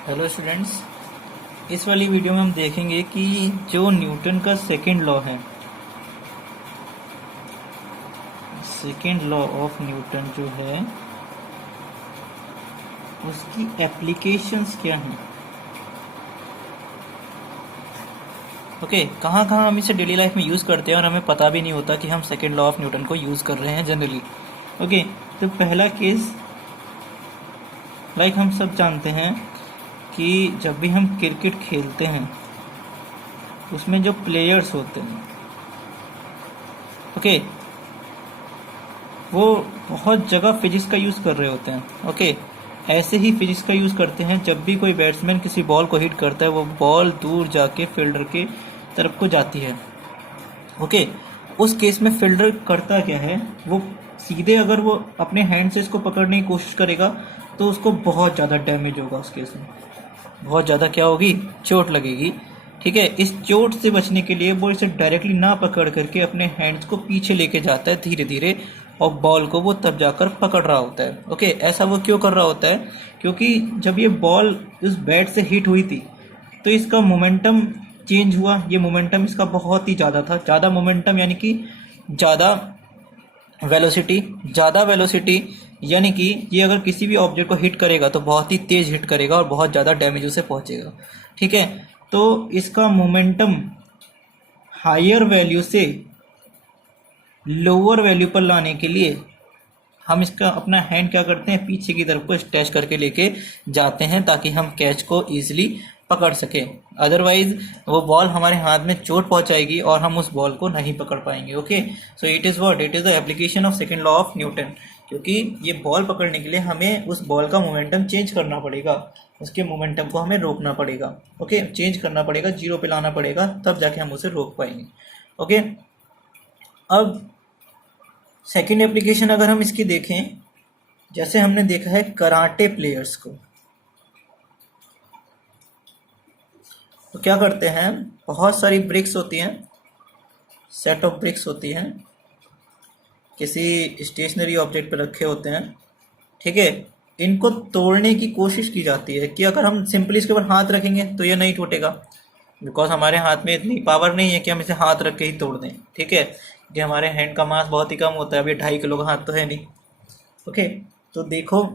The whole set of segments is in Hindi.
Hello students. इस वाली वीडियो में हम देखेंगे कि जो न्यूटन का सेकंड लॉ है, सेकंड लॉ ऑफ न्यूटन जो है उसकी एप्लीकेशंस क्या हैं। ओके, कहाँ कहाँ हम इसे डेली लाइफ में यूज़ करते हैं और हमें पता भी नहीं होता कि हम सेकंड लॉ ऑफ न्यूटन को यूज़ कर रहे हैं जनरली। ओके, तो पहला केस हम सब जानते हैं कि जब भी हम क्रिकेट खेलते हैं उसमें जो प्लेयर्स होते हैं, ओके, वो बहुत जगह फिजिक्स का यूज़ कर रहे होते हैं। ओके, ऐसे ही फिजिक्स का यूज़ करते हैं जब भी कोई बैट्समैन किसी बॉल को हिट करता है, वो बॉल दूर जाके फील्डर के तरफ को जाती है। ओके, उस केस में फील्डर करता क्या है, वो सीधे अगर वो अपने हैंड से इसको पकड़ने की कोशिश करेगा तो उसको बहुत ज़्यादा डैमेज होगा। उस केस में बहुत ज़्यादा क्या होगी, चोट लगेगी। ठीक है, इस चोट से बचने के लिए वो इसे डायरेक्टली ना पकड़ करके अपने हैंड्स को पीछे लेके जाता है धीरे धीरे, और बॉल को वो तब जाकर पकड़ रहा होता है। ओके, ऐसा वो क्यों कर रहा होता है, क्योंकि जब ये बॉल इस बैट से हिट हुई थी तो इसका मोमेंटम चेंज हुआ। ये मोमेंटम इसका बहुत ही ज़्यादा था, ज़्यादा मोमेंटम यानी कि ज़्यादा वेलोसिटी, ज़्यादा वेलोसिटी यानी कि ये अगर किसी भी ऑब्जेक्ट को हिट करेगा तो बहुत ही तेज हिट करेगा और बहुत ज़्यादा डैमेज उसे पहुंचेगा। ठीक है, तो इसका मोमेंटम हायर वैल्यू से लोअर वैल्यू पर लाने के लिए हम इसका अपना हैंड क्या करते हैं, पीछे की तरफ को स्ट्रेच करके लेके जाते हैं ताकि हम कैच को ईजिली पकड़ सकें। अदरवाइज वो बॉल हमारे हाथ में चोट पहुंचाएगी और हम उस बॉल को नहीं पकड़ पाएंगे। Okay, so it is what, it is the application of second law of Newton. क्योंकि ये बॉल पकड़ने के लिए हमें उस बॉल का मोमेंटम चेंज करना पड़ेगा, उसके मोमेंटम को हमें रोकना पड़ेगा। ओके, चेंज करना पड़ेगा, जीरो पे लाना पड़ेगा, तब जाके हम उसे रोक पाएंगे। ओके, अब सेकंड एप्लीकेशन अगर हम इसकी देखें, जैसे हमने देखा है कराटे प्लेयर्स को, तो क्या करते हैं, बहुत सारी ब्रिक्स होती हैं, सेट ऑफ ब्रिक्स होती हैं, किसी स्टेशनरी ऑब्जेक्ट पर रखे होते हैं। ठीक है, इनको तोड़ने की कोशिश की जाती है कि अगर हम सिंपली इसके ऊपर हाथ रखेंगे तो ये नहीं टूटेगा, बिकॉज हमारे हाथ में इतनी पावर नहीं है कि हम इसे हाथ रख के ही तोड़ दें। ठीक है, कि हमारे हैंड का मास बहुत ही कम होता है, अभी 2.5 किलो का हाथ तो है नहीं। ओके, तो देखो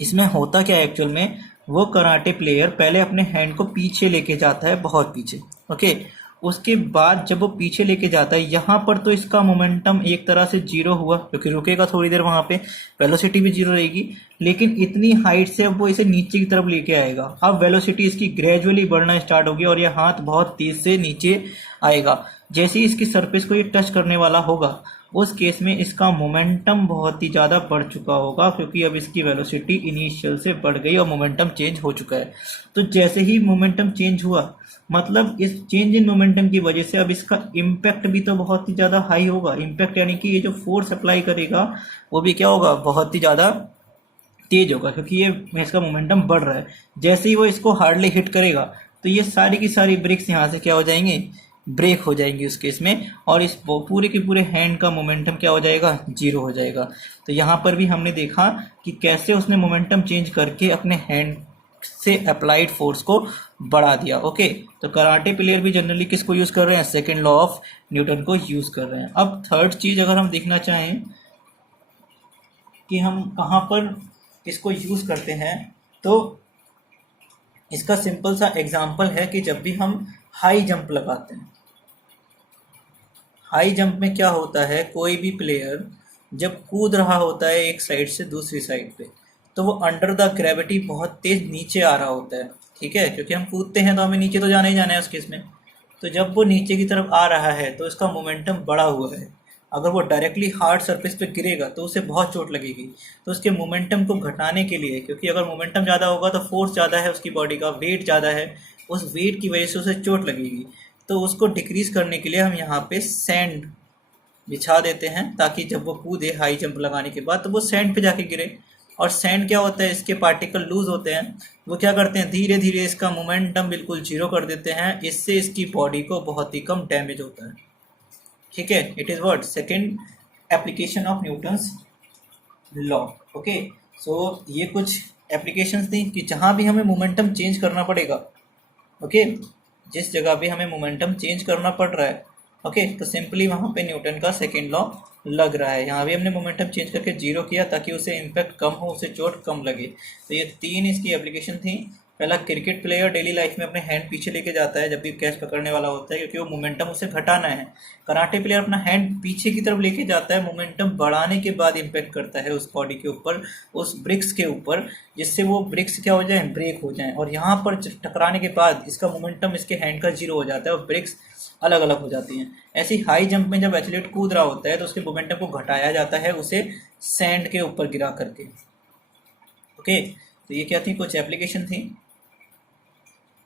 इसमें होता क्या है एक्चुअल में, वो कराटे प्लेयर पहले अपने हैंड को पीछे लेके जाता है, बहुत पीछे। ओके, उसके बाद जब वो पीछे लेके जाता है, यहाँ पर तो इसका मोमेंटम एक तरह से जीरो हुआ, क्योंकि रुकेगा थोड़ी देर, वहां पे वेलोसिटी भी जीरो रहेगी। लेकिन इतनी हाइट से अब वो इसे नीचे की तरफ लेके आएगा, अब वेलोसिटी इसकी ग्रेजुअली बढ़ना स्टार्ट होगी और ये हाथ बहुत तेज से नीचे आएगा। जैसे ही इसकी सरफेस को ये टच करने वाला होगा, उस केस में इसका मोमेंटम बहुत ही ज़्यादा बढ़ चुका होगा, क्योंकि अब इसकी वेलोसिटी इनिशियल से बढ़ गई और मोमेंटम चेंज हो चुका है। तो जैसे ही मोमेंटम चेंज हुआ, मतलब इस चेंज इन मोमेंटम की वजह से अब इसका इम्पैक्ट भी तो बहुत ही ज़्यादा हाई होगा। इम्पैक्ट यानी कि ये जो फोर्स अप्लाई करेगा वो भी क्या होगा, बहुत ही ज़्यादा तेज होगा, क्योंकि ये इसका मोमेंटम बढ़ रहा है। जैसे ही वो इसको हार्डली हिट करेगा तो ये सारी की सारी ब्रिक्स यहाँ से क्या हो जाएंगे, ब्रेक हो जाएंगी उस केस में, और इस पूरे के पूरे हैंड का मोमेंटम क्या हो जाएगा, जीरो हो जाएगा। तो यहाँ पर भी हमने देखा कि कैसे उसने मोमेंटम चेंज करके अपने हैंड से अप्लाइड फोर्स को बढ़ा दिया। ओके, तो कराटे प्लेयर भी जनरली किसको यूज कर रहे हैं, सेकेंड लॉ ऑफ न्यूटन को यूज कर रहे हैं। अब थर्ड चीज अगर हम देखना चाहें कि हम कहाँ पर इसको यूज करते हैं, तो इसका सिंपल सा एग्जाम्पल है कि जब भी हम हाई जंप लगाते हैं, हाई जंप में क्या होता है, कोई भी प्लेयर जब कूद रहा होता है एक साइड से दूसरी साइड पे, तो वो अंडर द ग्रेविटी बहुत तेज नीचे आ रहा होता है। ठीक है, क्योंकि हम कूदते हैं तो हमें नीचे तो जाना ही जाना है उस केस में। तो जब वो नीचे की तरफ आ रहा है तो इसका मोमेंटम बढ़ा हुआ है, अगर वो डायरेक्टली हार्ड सरफेस पे गिरेगा तो उसे बहुत चोट लगेगी। तो उसके मोमेंटम को घटाने के लिए, क्योंकि अगर मोमेंटम ज़्यादा होगा तो फोर्स ज़्यादा है, उसकी बॉडी का वेट ज़्यादा है, उस वेट की वजह से उसे चोट लगेगी। तो उसको डिक्रीज करने के लिए हम यहाँ पे सैंड बिछा देते हैं, ताकि जब वो कूदे हाई जंप लगाने के बाद तो वो सैंड पे जाके गिरे। और सैंड क्या होता है, इसके पार्टिकल लूज होते हैं, वो क्या करते हैं, धीरे धीरे इसका मोमेंटम बिल्कुल जीरो कर देते हैं, इससे इसकी बॉडी को बहुत ही कम डैमेज होता है। ठीक है, it is what, second application of Newton's law. Okay, so ये कुछ एप्लीकेशंस थी कि जहाँ भी हमें मोमेंटम चेंज करना पड़ेगा, ओके, जिस जगह भी हमें मोमेंटम चेंज करना पड़ रहा है, ओके, तो सिंपली वहाँ पे न्यूटन का सेकेंड लॉ लग रहा है। यहाँ भी हमने मोमेंटम चेंज करके जीरो किया ताकि उसे इम्पैक्ट कम हो, उसे चोट कम लगे। तो ये 3 इसकी एप्लीकेशन थी। पहला, क्रिकेट प्लेयर डेली लाइफ में अपने हैंड पीछे लेके जाता है जब भी कैच पकड़ने वाला होता है, क्योंकि वो मोमेंटम उसे घटाना है। कराटे प्लेयर अपना हैंड पीछे की तरफ लेके जाता है, मोमेंटम बढ़ाने के बाद इम्पैक्ट करता है उस बॉडी के ऊपर, उस ब्रिक्स के ऊपर, जिससे वो ब्रिक्स क्या हो जाए, ब्रेक हो जाए, और यहाँ पर टकराने के बाद इसका मोमेंटम इसके हैंड का जीरो हो जाता है और ब्रिक्स अलग अलग हो जाती हैं। ऐसी हाई जंप में जब एथलीट कूद रहा होता है तो उसके मोमेंटम को घटाया जाता है उसे सैंड के ऊपर गिरा करके। ओके, तो ये क्या थी, कुछ एप्लीकेशन थी।